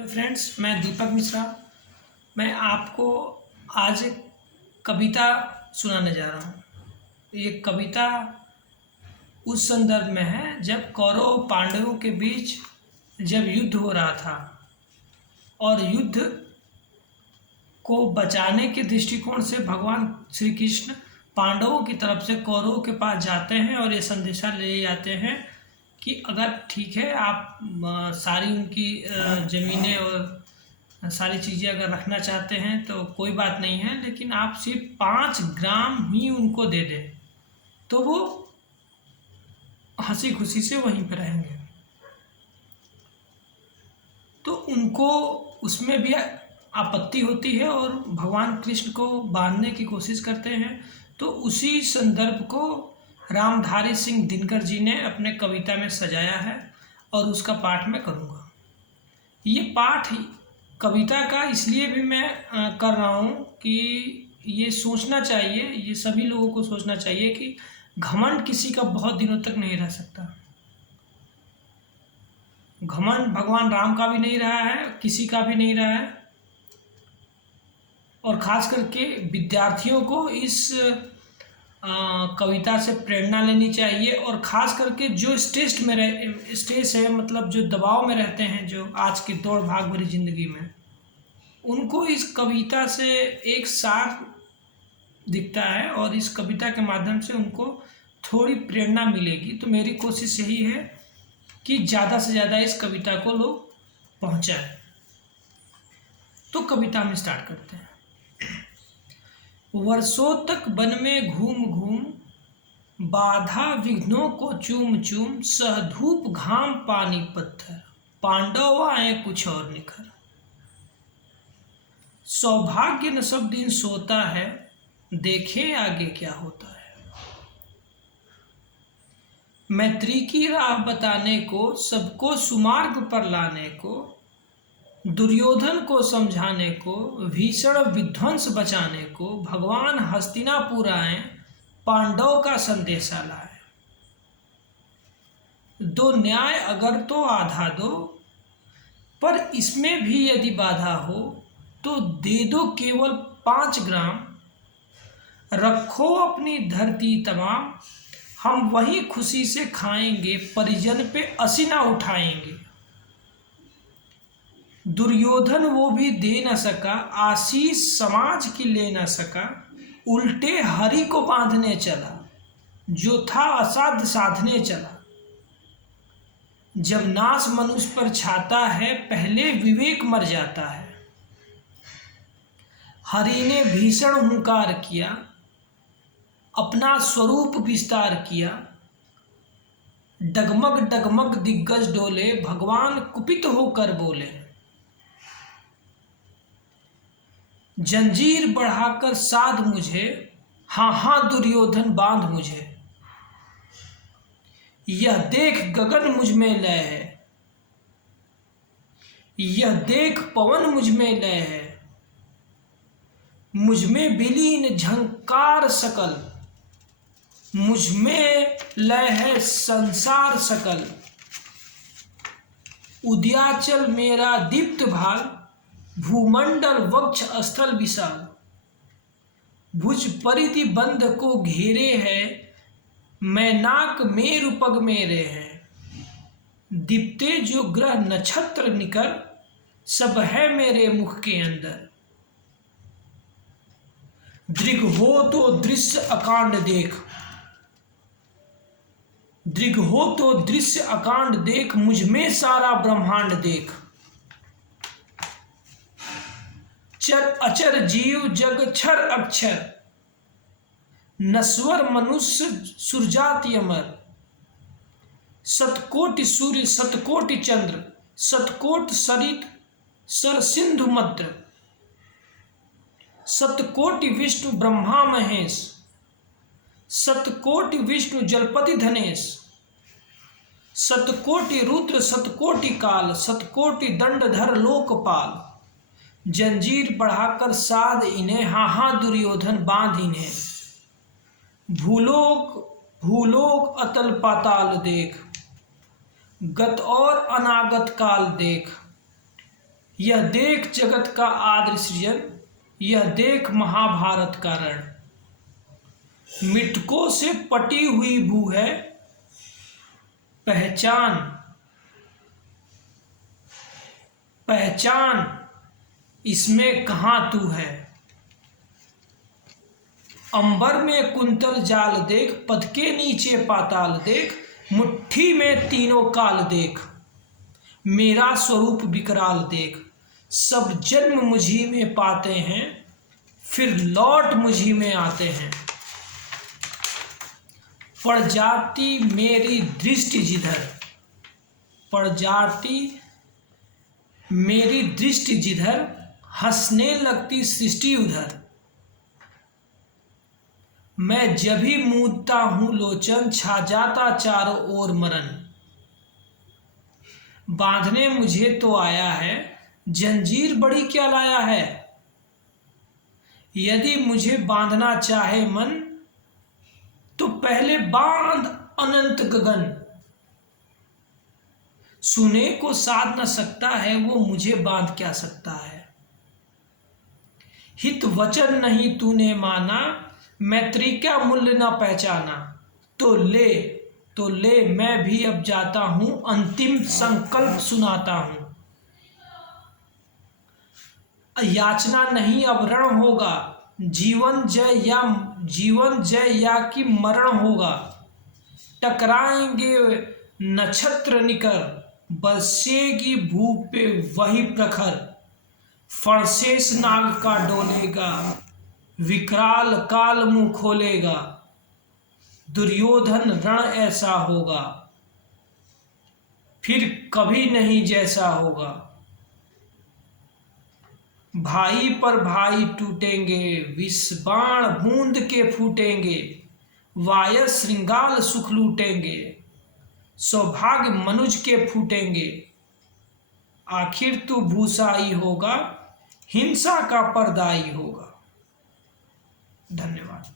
Hello friends, मैं दीपक मिश्रा। मैं आपको आज एक कविता सुनाने जा रहा हूँ। ये कविता उस संदर्भ में है जब कौरव पांडवों के बीच जब युद्ध हो रहा था और युद्ध को बचाने के दृष्टिकोण से भगवान श्री कृष्ण पांडवों की तरफ से कौरवों के पास जाते हैं और ये संदेशा ले जाते हैं कि अगर ठीक है आप सारी उनकी ज़मीनें और सारी चीज़ें अगर रखना चाहते हैं तो कोई बात नहीं है, लेकिन आप सिर्फ 5 ग्राम ही उनको दे दें तो वो हंसी खुशी से वहीं पर रहेंगे। तो उनको उसमें भी आपत्ति होती है और भगवान कृष्ण को बांधने की कोशिश करते हैं। तो उसी संदर्भ को रामधारी सिंह दिनकर जी ने अपने कविता में सजाया है और उसका पाठ मैं करूँगा। ये पाठ कविता का इसलिए भी मैं कर रहा हूँ कि ये सोचना चाहिए, ये सभी लोगों को सोचना चाहिए कि घमंड किसी का बहुत दिनों तक नहीं रह सकता। घमंड भगवान राम का भी नहीं रहा है, किसी का भी नहीं रहा है। और ख़ास करके विद्यार्थियों को इस कविता से प्रेरणा लेनी चाहिए। और ख़ास करके जो स्ट्रेस है, मतलब जो दबाव में रहते हैं, जो आज की दौड़ भाग भरी ज़िंदगी में, उनको इस कविता से एक सार दिखता है और इस कविता के माध्यम से उनको थोड़ी प्रेरणा मिलेगी। तो मेरी कोशिश यही है कि ज़्यादा से ज़्यादा इस कविता को लोग पहुँचाएं। तो कविता में स्टार्ट करते हैं। वर्षों तक वन में घूम घूम, बाधा विघ्नों को चूम चूम, सह धूप घाम पानी पत्थर, पांडव आए कुछ और निखर। सौभाग्य न सब दिन सोता है, देखें आगे क्या होता है। मैत्री की राह बताने को, सबको सुमार्ग पर लाने को, दुर्योधन को समझाने को, भीषण विध्वंस बचाने को, भगवान हस्तिनापुर आए, पांडव का संदेशा लाए। दो न्याय अगर तो आधा दो, पर इसमें भी यदि बाधा हो तो दे दो केवल 5 ग्राम। रखो अपनी धरती तमाम, हम वही खुशी से खाएंगे, परिजन पे असीना उठाएंगे। दुर्योधन वो भी दे न सका, आशीष समाज की ले न सका, उल्टे हरि को बांधने चला, जो था असाध्य साधने चला। जब नाश मनुष्य पर छाता है, पहले विवेक मर जाता है। हरि ने भीषण हुंकार किया, अपना स्वरूप विस्तार किया। डगमग डगमग दिग्गज डोले, भगवान कुपित होकर बोले। जंजीर बढ़ाकर साध मुझे, हाँ हाँ दुर्योधन बांध मुझे। यह देख गगन मुझ में लय है, यह देख पवन मुझ में लय है। मुझ में विलीन झंकार सकल, मुझ में लय है संसार सकल। उदयाचल मेरा दीप्त भाल, भूमंडल वक्ष स्थल विशाल। भुज परिधि बंध को घेरे है, मैं नाक मेरु पग मेरे है। दीप्ते जो ग्रह नक्षत्र निकर, सब है मेरे मुख के अंदर। दृग हो तो दृश्य अकांड देख, दृग हो तो दृश्य अकांड देख, मुझ में सारा ब्रह्मांड देख। चर अचर जीव जग छर अक्षर, नश्वर मनुष्य सुरजाति अमर। सतकोटि सूर्य सतकोटि चंद्र, सतकोटि सरित सर सिंधु मद्र। सतकोटि विष्णु ब्रह्मा महेश, सतकोटि विष्णु जलपति धनेश। सतकोटि रुद्र सतकोटि काल, सतकोटि दंडधर लोकपाल। जंजीर बढ़ाकर साध इन्हें, हाँ हाँ दुर्योधन बांध इन्हें। भूलोक भूलोक अतल पाताल देख, गत और अनागत काल देख। यह देख जगत का आद्र सृजन, यह देख महाभारत का रण। मृतकों से पटी हुई भू है, पहचान पहचान इसमें कहाँ तू है। अंबर में कुंतल जाल देख, पद के नीचे पाताल देख, मुट्ठी में तीनों काल देख, मेरा स्वरूप विकराल देख। सब जन्म मुझी में पाते हैं, फिर लौट मुझी में आते हैं। पड़ जाती मेरी दृष्टि जिधर, पड़ जाती मेरी दृष्टि जिधर, हंसने लगती सृष्टि उधर। मैं जब ही मूंदता हूँ लोचन, छा जाता चारों ओर मरण। बांधने मुझे तो आया है, जंजीर बड़ी क्या लाया है। यदि मुझे बांधना चाहे मन, तो पहले बांध अनंत गगन। सुने को साध न सकता है, वो मुझे बांध क्या सकता है। हित वचन नहीं तूने माना, मैत्री का मूल्य न पहचाना। तो ले मैं भी अब जाता हूं, अंतिम संकल्प सुनाता हूं। याचना नहीं अब रण होगा, जीवन जय या कि मरण होगा। टकराएंगे नक्षत्र निकर, बरसेगी भू पे वही प्रखर। फणशेष नाग का डोलेगा, विकराल काल मुंह खोलेगा। दुर्योधन रण ऐसा होगा, फिर कभी नहीं जैसा होगा। भाई पर भाई टूटेंगे, विष बाण बूंद के फूटेंगे। वायस श्रृंगाल सुख लूटेंगे, सौभाग्य मनुज के फूटेंगे। आखिर तू भूसाई होगा, हिंसा का पर्दाई होगा। धन्यवाद।